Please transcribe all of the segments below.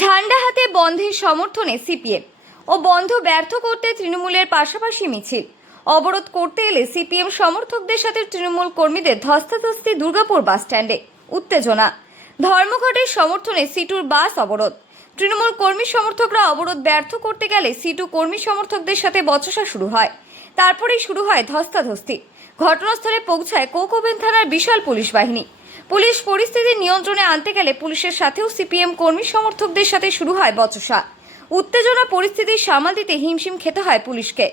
ঝান্ডা হাতে বন্ধের সমর্থনে সিপিএম। ও বন্ধ ব্যর্থ করতে তৃণমূলের পাশাপাশি মিছিল। অবরোধ করতে এলে সিপিএম সমর্থকদের সাথে তৃণমূল কর্মীদের ধস্তাধস্তি দুর্গাপুর বাস স্ট্যান্ডে। উত্তেজনা। ধর্মঘটের সমর্থনে সিটুর বাস অবরোধ। তৃণমূল কর্মী সমর্থকরা অবরোধ ব্যর্থ করতে গেলে সিটু কর্মী সমর্থকদের সাথে বচসা শুরু হয়। তারপরেই শুরু হয় ধস্তাধস্তি। ঘটনাস্থলে পৌঁছায় কোকোবেন থানার বিশাল পুলিশ বাহিনী। পুলিশ পরিস্থিতি নিয়ন্ত্রণে আনতে গেলে পুলিশের সাথেও সিপিএম কর্মী সমর্থকদের সাথে শুরু হয় বচসা। উত্তেজনা পরিস্থিতি সামাল দিতে হিমশিম খেতে হয় পুলিশকে।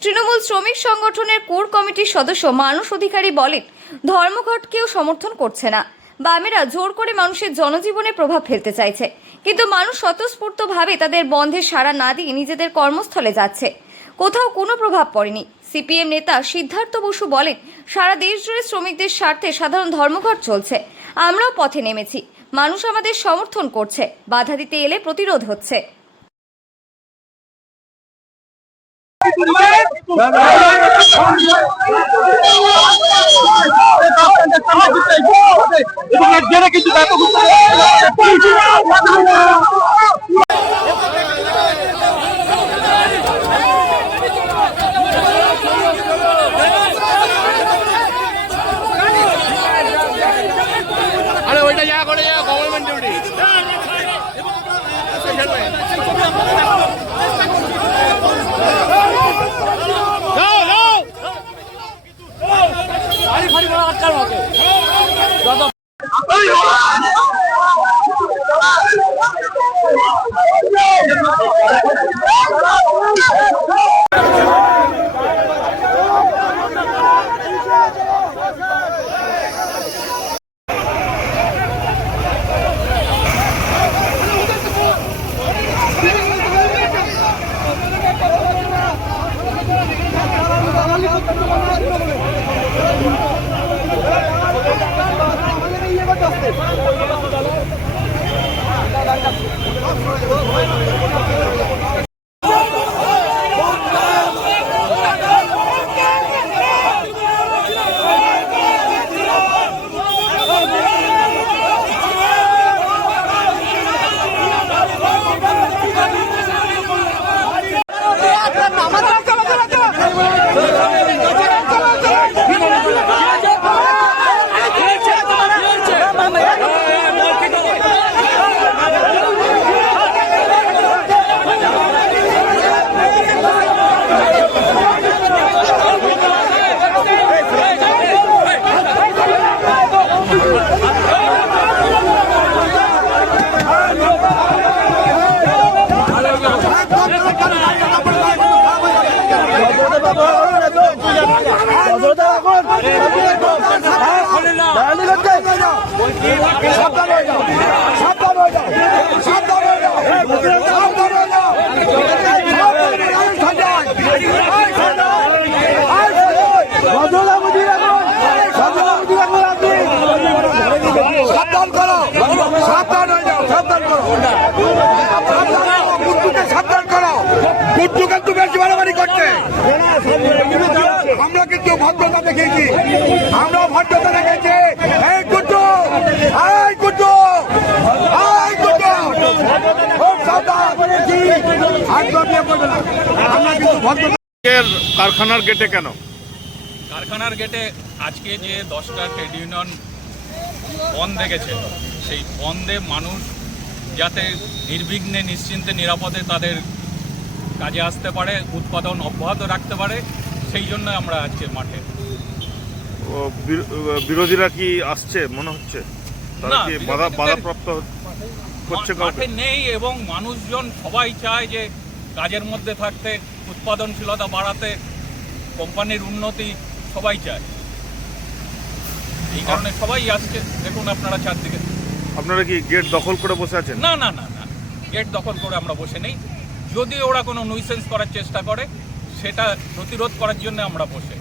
তৃণমূল শ্রমিক সংগঠনের কোর কমিটির সদস্য মানুষ অধিকারী বলেন, ধর্মঘটকেও সমর্থন করছে না। বামেরা জোর করে মানুষের জনজীবনে প্রভাব ফেলতে চাইছে। কিন্তু মানুষ স্বতঃস্ফূর্তভাবে তাদের বন্ধে সাড়া না দিয়ে নিজেদের কর্মস্থলে যাচ্ছে। কোথাও কোনো প্রভাব পড়েনি। সিপিএম নেতা সিদ্ধার্থ বসু বলেন, সারা দেশ জুড়ে শ্রমিকদের স্বার্থে সাধারণ ধর্মঘট চলছে। আমরাও পথে নেমেছি। মানুষ আমাদের সমর্থন করছে। বাধা দিতে এলে প্রতিরোধ হচ্ছে। দরকার মতো। যত আমরা কিন্তু ভদ্রতা দেখেছি আমরা ভদ্রতা দেখেছি খুব সাবধান করবে না আমরা কিন্তু কারখানার গেটে কেন? কারখানার গেটে আজকে যে দশটা ট্রেড ইউনিয়ন বন্ধ রেখেছে সেই বন্ধে মানুষ যাতে নির্বিঘ্নে নিশ্চিন্তে নিরাপদে তাদের কাজে আসতে পারে উৎপাদন অব্যাহত রাখতে পারে সেই জন্য আমরা আজকে মাঠে। ও, বিরো- বিরোধীরা কি আসছে মনে হচ্ছে? তারা কি বাধা বাধাপ্রাপ্ত করছে মাঠে নেই এবং মানুষজন সবাই চায় যে কাজের মধ্যে থাকতে উৎপাদনশীলতা বাড়াতে কোম্পানির উন্নতি সবাই চায়। এই কারণে সবাই আসছে। দেখুন আপনারা চারদিকে। আপনারা কি গেট দখল করে বসে আছেন? না না না না। গেট দখল করে আমরা বসে নেই। যদি ওরা কোনো নুইসেন্স করার চেষ্টা করে সেটা প্রতিরোধ করার জন্য আমরা বসে।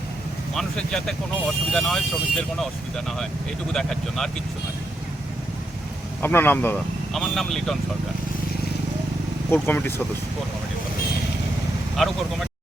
মানুষের যাতে কোনো অসুবিধা না হয় শ্রমিকদের কোনো অসুবিধা না হয় এইটুকু দেখার জন্য আর কিচ্ছু নয়। আপনার নাম দাদা? আমার নাম লিটন সরকার। কোর কমিটির সদস্য। কোর কমিটির সদস্য। আরও কোর কমিটি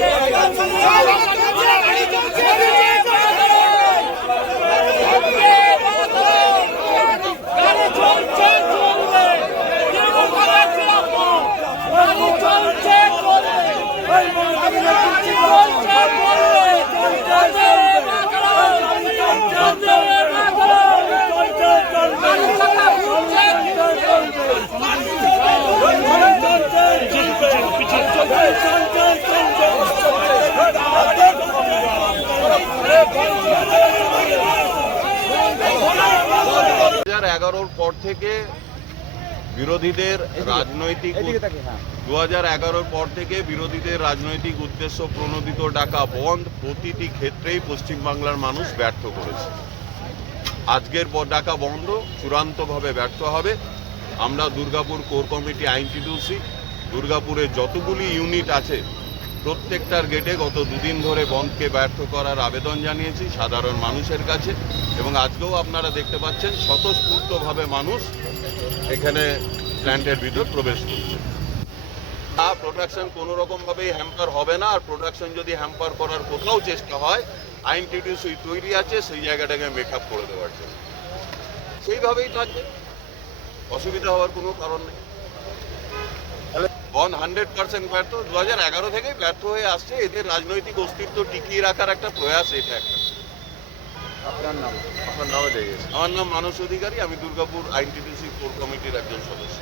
Vamos! এগারোর পর থেকে বিরোধীদের রাজনৈতিক দু হাজার এগারোর পর থেকে বিরোধীদের রাজনৈতিক উদ্দেশ্য প্রণোদিত ডাকা বন্ধ। প্রতিটি ক্ষেত্রেই পশ্চিমবাংলার মানুষ ব্যর্থ করেছে। আজকের পর ডাকা বন্ধ চূড়ান্তভাবে ব্যর্থ হবে। আমরা দুর্গাপুর কোর কমিটি আইনটি তুলছি। দুর্গাপুরে যতগুলি ইউনিট আছে প্রত্যেকটার গেটে গত দুদিন ধরে বন্ধকে ব্যর্থ করার আবেদন জানিয়েছি সাধারণ মানুষের কাছে এবং আজকেও আপনারা দেখতে পাচ্ছেন স্বতঃস্ফূর্তভাবে মানুষ এখানে প্ল্যান্টের ভিতর প্রবেশ করছে। আর প্রোডাকশন কোনো রকমভাবেই হ্যাম্পার হবে না, আর প্রোডাকশন যদি হ্যাম্পার করার কোথাও চেষ্টা হয়, আইন টিটিউসি তৈরি আছে, সেই জায়গাটাকে মেকআপ করে দেওয়ার জন্য। সেইভাবেই থাকবে। অসুবিধা হওয়ার কোনো কারণ নেই। বন হান্ড্রেড পার্সেন্ট ব্যর্থ দু হাজার এগারো থেকেই ব্যর্থ হয়ে আসছে এদের রাজনৈতিক অস্তিত্ব টিকিয়ে রাখার একটা প্রয়াস এটা একটা আপনার নাম আপনার আমার নাম মানস অধিকারী আমি দুর্গাপুর আইনটিটিসি কোর কমিটির একজন সদস্য